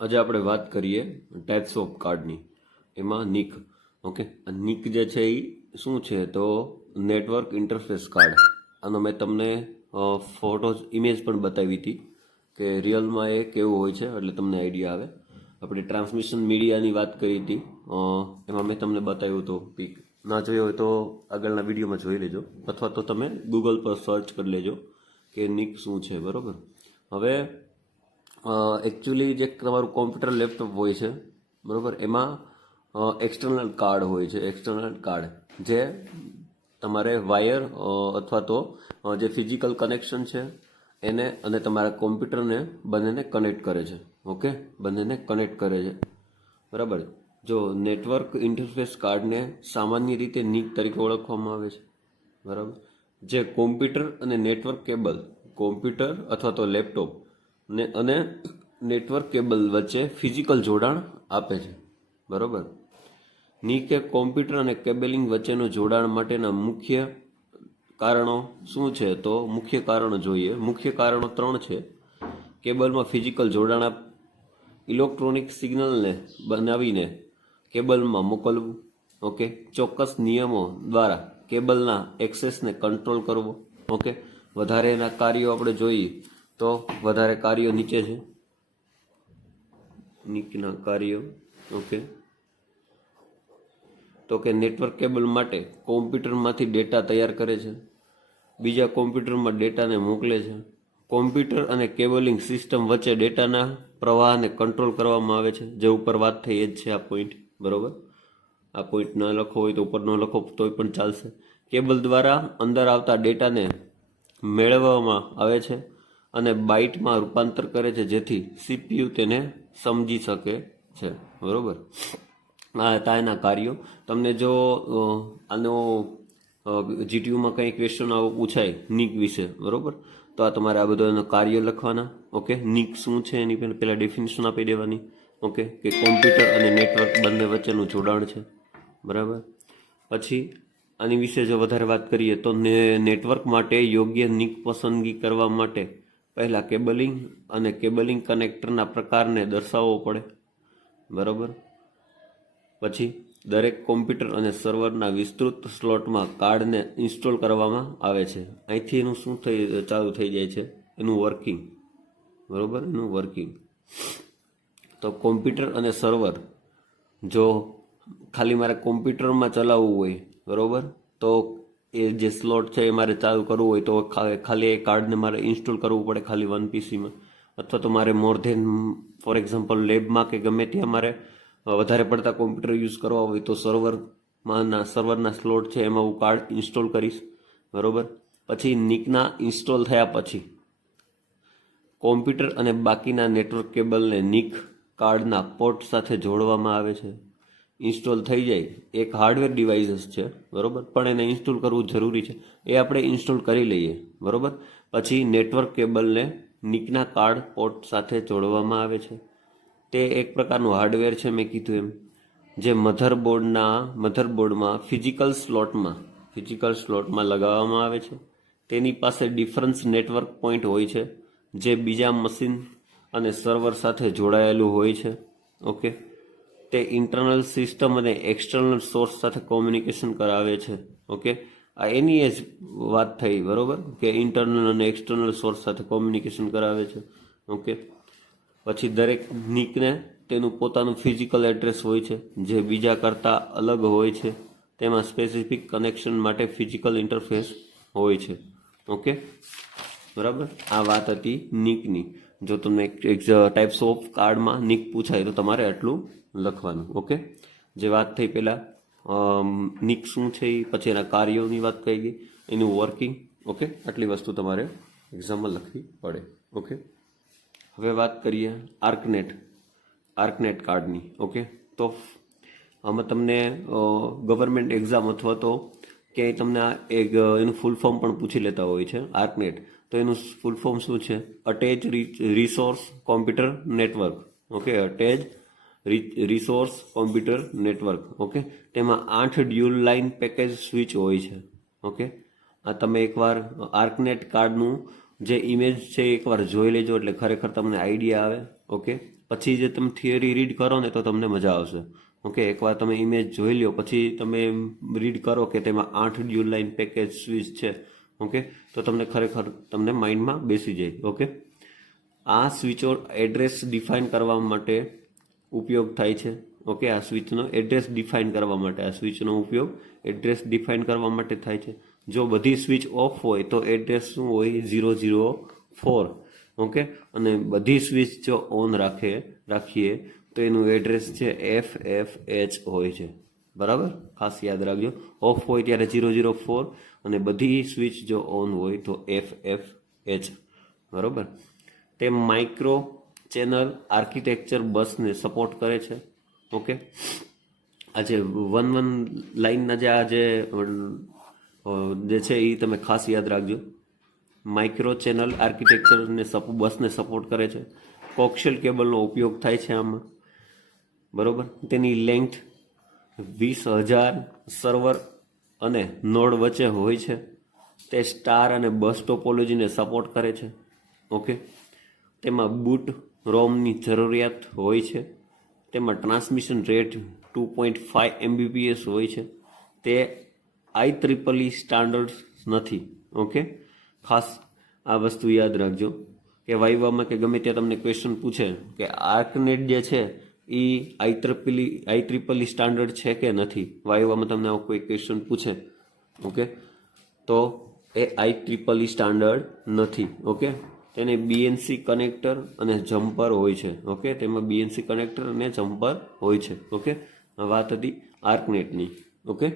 આજે આપણે વાત કરીએ ટાઈપ્સ ઓફ કાર્ડની. એમાં નિક. ઓકે, આ નિક જે છે એ શું છે તો નેટવર્ક ઇન્ટરફેસ કાર્ડ. આનો મેં તમને ફોટોઝ ઇમેજ પણ બતાવી હતી કે રિયલમાં એ કેવું હોય છે, એટલે તમને આઈડિયા આવે. આપણે ટ્રાન્સમિશન મીડિયાની વાત કરી હતી, એમાં મેં તમને બતાવ્યું હતું. પીક ના જોયો હોય તો આગળના વિડીયોમાં જોઈ લેજો, અથવા તો તમે ગૂગલ પર સર્ચ કરી લેજો કે નિક શું છે. બરાબર. હવે એકચ્યુઅલી જે તમારું કોમ્પ્યુટર લેપટોપ હોય છે, બરાબર, એમાં એક્સટર્નલ કાર્ડ હોય છે. એક્સટર્નલ કાર્ડ જે તમારે વાયર અથવા તો જે ફિઝિકલ કનેક્શન છે એને અને તમારા કોમ્પ્યુટરને બંનેને કનેક્ટ કરે છે. ઓકે, બંનેને કનેક્ટ કરે છે. બરાબર. જો નેટવર્ક ઇન્ટરફેસ કાર્ડને સામાન્ય રીતે નિક તરીકે ઓળખવામાં આવે છે. બરાબર. જે કોમ્પ્યુટર અને નેટવર્ક કેબલ, કોમ્પ્યુટર અથવા તો લેપટોપ ને અને નેટવર્ક કેબલ વચ્ચે ફિઝિકલ જોડાણ આપે છે. બરાબર. નિક એ કોમ્પ્યુટર અને કેબલિંગ વચ્ચેનું જોડાણ માટેના મુખ્ય કારણો શું છે તો મુખ્ય કારણો જોઈએ. મુખ્ય કારણો 3 છે. કેબલમાં ફિઝિકલ જોડાણ, ઇલેક્ટ્રોનિક સિગ્નલને બનાવીને કેબલમાં મોકલવું. ઓકે, ચોક્કસ નિયમો દ્વારા કેબલના એક્સેસને કંટ્રોલ કરવો. ઓકે, વધારેના કાર્યો આપણે જોઈએ તો વધારે કાર્યો નીચે છે નિકના કાર્યો. ઓકે, તો કે નેટવર્ક કેબલ માટે કોમ્પ્યુટરમાંથી ડેટા તૈયાર કરે છે, બીજા કોમ્પ્યુટરમાં ડેટાને મોકલે છે. કોમ્પ્યુટર અને કેબલિંગ સિસ્ટમ વચ્ચે ડેટાના પ્રવાહને કંટ્રોલ કરવામાં આવે છે. જે ઉપર વાત થઈ એ જ છે આ પોઈન્ટ. બરાબર. આ પોઈન્ટ ન લખો હોય તો ઉપર ન લખો તોય પણ ચાલશે. કેબલ દ્વારા અંદર આવતા ડેટાને મેળવવામાં આવે છે અને બાઇટમાં રૂપાંતર કરે છે, જેથી સીપીયુ તેને સમજી શકે છે. બરાબર. આ હતા એના કાર્યો. તમને જો આનો જીટીયુમાં કંઈ ક્વેશ્ચન આવો પૂછાય નિક વિશે, બરાબર, તો આ તમારે આ બધા એના કાર્ય લખવાના. ઓકે, નિક શું છે એની પહેલાં ડેફિનેશન આપી દેવાની. ઓકે, કે કોમ્પ્યુટર અને નેટવર્ક બંને વચ્ચેનું જોડાણ છે. બરાબર. પછી આની વિશે જો વધારે વાત કરીએ તો નેટવર્ક માટે યોગ્ય નિક પસંદગી કરવા માટે પહેલાં કેબલિંગ અને કેબલિંગ કનેક્ટરના પ્રકારને દર્શાવવો પડે. બરાબર. પછી દરેક કોમ્પ્યુટર અને સર્વરના વિસ્તૃત સ્લોટમાં કાર્ડને ઇન્સ્ટોલ કરવામાં આવે છે. અહીંથી એનું શું ચાલુ થઈ જાય છે, એનું વર્કિંગ. બરાબર, એનું વર્કિંગ. તો કોમ્પ્યુટર અને સર્વર, જો ખાલી મારે કોમ્પ્યુટરમાં ચલાવવું હોય, બરાબર, તો એ જે સ્લોટ છે એ મારે ચાલુ કરવું હોય તો ખાલી એ કાર્ડને મારે ઇન્સ્ટોલ કરવું પડે ખાલી વન પીસીમાં. અથવા તો મારે મોર ધેન, ફોર એક્ઝામ્પલ લેબમાં કે ગમે ત્યાં મારે વધારે પડતા કોમ્પ્યુટર યુઝ કરવા હોય તો સર્વરના સ્લોટ છે એમાં હું કાર્ડ ઇન્સ્ટોલ કરીશ. બરાબર. પછી નિકના ઇન્સ્ટોલ થયા પછી કોમ્પ્યુટર અને બાકીના નેટવર્ક કેબલને નિક કાર્ડના પોર્ટ સાથે જોડવામાં આવે છે. ઇન્સ્ટોલ થઈ જાય, એક હાર્ડવેર ડિવાઇસીસ છે, બરાબર, પણ એને ઇન્સ્ટોલ કરવું જરૂરી છે. એ આપણે ઇન્સ્ટોલ કરી લઈએ. બરાબર. પછી નેટવર્ક કેબલને નિકના કાર્ડ પોર્ટ સાથે જોડવામાં આવે છે. તે એક પ્રકારનું હાર્ડવેર છે, મેં કીધું એમ, જે મધરબોર્ડમાં ફિઝિકલ સ્લોટમાં લગાવવામાં આવે છે. તેની પાસે ડિફરન્સ નેટવર્ક પોઈન્ટ હોય છે જે બીજા મશીન અને સર્વર સાથે જોડાયેલું હોય છે. ઓકે, તે ઇન્ટરનલ સિસ્ટમ અને એક્સટર્નલ સોર્સ સાથે કોમ્યુનિકેશન કરાવે છે. ઓકે, આ એની જ વાત થઈ. બરાબર, કે ઇન્ટરનલ અને એક્સટર્નલ સોર્સ સાથે કોમ્યુનિકેશન કરાવે છે. ઓકે, પછી દરેક નિકને તેનું પોતાનું ફિઝિકલ એડ્રેસ હોય છે જે બીજા કરતાં અલગ હોય છે. તેમાં સ્પેસિફિક કનેક્શન માટે ફિઝિકલ ઇન્ટરફેસ હોય છે. ઓકે, બરાબર. આ વાત હતી નિકની. જો તમને ટાઈપ્સ ઓફ કાર્ડમાં નિક પૂછાય તો તમારે આટલું લખવાનું. ઓકે, જે વાત થઈ પહેલાં નિક શું છે એ, પછી એના કાર્યોની વાત થઈ ગઈ, એનું વર્કિંગ. ઓકે, આટલી વસ્તુ તમારે એક્ઝામમાં લખવી પડે. ઓકે, હવે વાત કરીએ આર્કનેટ કાર્ડની. ઓકે, તો આમાં તમને ગવર્મેન્ટ એક્ઝામ અથવા તો ક્યાંય તમને એક એનું ફૂલ ફોર્મ પણ પૂછી લેતા હોય છે. આર્કનેટ, તો એનું ફૂલ ફોર્મ શું છે? Attach resource computer network. Okay, attach resource computer network. Okay, તેમાં 8 ડ્યુઅલ લાઇન પેકેજ સ્વિચ હોય છે. ઓકે, આ તમે એકવાર આર્કનેટ કાર્ડનું જે ઇમેજ છે એકવાર જોઈ લેજો એટલે ખરેખર તમને આઈડિયા આવે. ઓકે, પછી જે તમે થિયરી રીડ કરો ને તો તમને મજા આવશે. ઓકે, એકવાર તમે ઇમેજ જોઈ લ્યો પછી તમે રીડ કરો કે તેમાં 8 ડ્યુઅલ લાઇન પેકેજ સ્વિચ છે. ઓકે, તો તમને ખરેખર તમને માઇન્ડમાં બેસી જાય. ઓકે, આ સ્વિચો એડ્રેસ ડિફાઇન કરવા માટે ઉપયોગ થાય છે. ઓકે, આ સ્વિચનો એડ્રેસ ડિફાઇન કરવા માટે આ સ્વિચનો ઉપયોગ એડ્રેસ ડિફાઇન કરવા માટે થાય છે. જો બધી સ્વિચ ઓફ હોય તો એડ્રેસ શું હોય? 004. ઓકે, અને બધી સ્વિચ જો ઓન રાખીએ તો એનું એડ્રેસ છે FFH હોય છે. બરાબર, ખાસ યાદ રાખજો. ઓફ હોય ત્યારે 004 અને બધી સ્વિચ જો ઓન હોય તો FFH. બરાબર, તે માઇક્રો ચેનલ આર્કિટેક્ચર બસને સપોર્ટ કરે છે. ઓકે, આ જે 1 લાઇનના જે આ જે છે એ તમે ખાસ યાદ રાખજો. માઇક્રો ચેનલ આર્કિટેક્ચરને બસને સપોર્ટ કરે છે. કોક્સિયલ કેબલનો ઉપયોગ થાય છે આમાં. બરોબર, તેની લેન્થ 20,000 સર્વર અને નોડ વચ્ચે હોય છે. તે સ્ટાર અને બસ ટોપોલોજીને સપોર્ટ કરે છે. ઓકે, તેમાં બૂટ રોમની જરૂરિયાત હોય છે. તેમાં ટ્રાન્સમિશન રેટ 2.5 Mbps હોય છે. તે IEEE સ્ટાન્ડર્ડ નથી. ઓકે, ખાસ આ વસ્તુ યાદ રાખજો કે વાઇવામાં કે ગમે ત્યાં તમને ક્વેશ્ચન પૂછે કે આર્કનેટ જે છે એ IEEE સ્ટાન્ડર્ડ છે કે નથી, વાઇવામાં તમને કોઈ ક્વેશ્ચન પૂછે, ઓકે, તો એ IEEE સ્ટાન્ડર્ડ નથી. ઓકે, તેને BNC કનેક્ટર અને જમ્પર હોય છે. ઓકે, તેમાં BNC કનેક્ટર અને જમ્પર હોય છે. ઓકે, વાત હતી આર્કનેટની. ઓકે.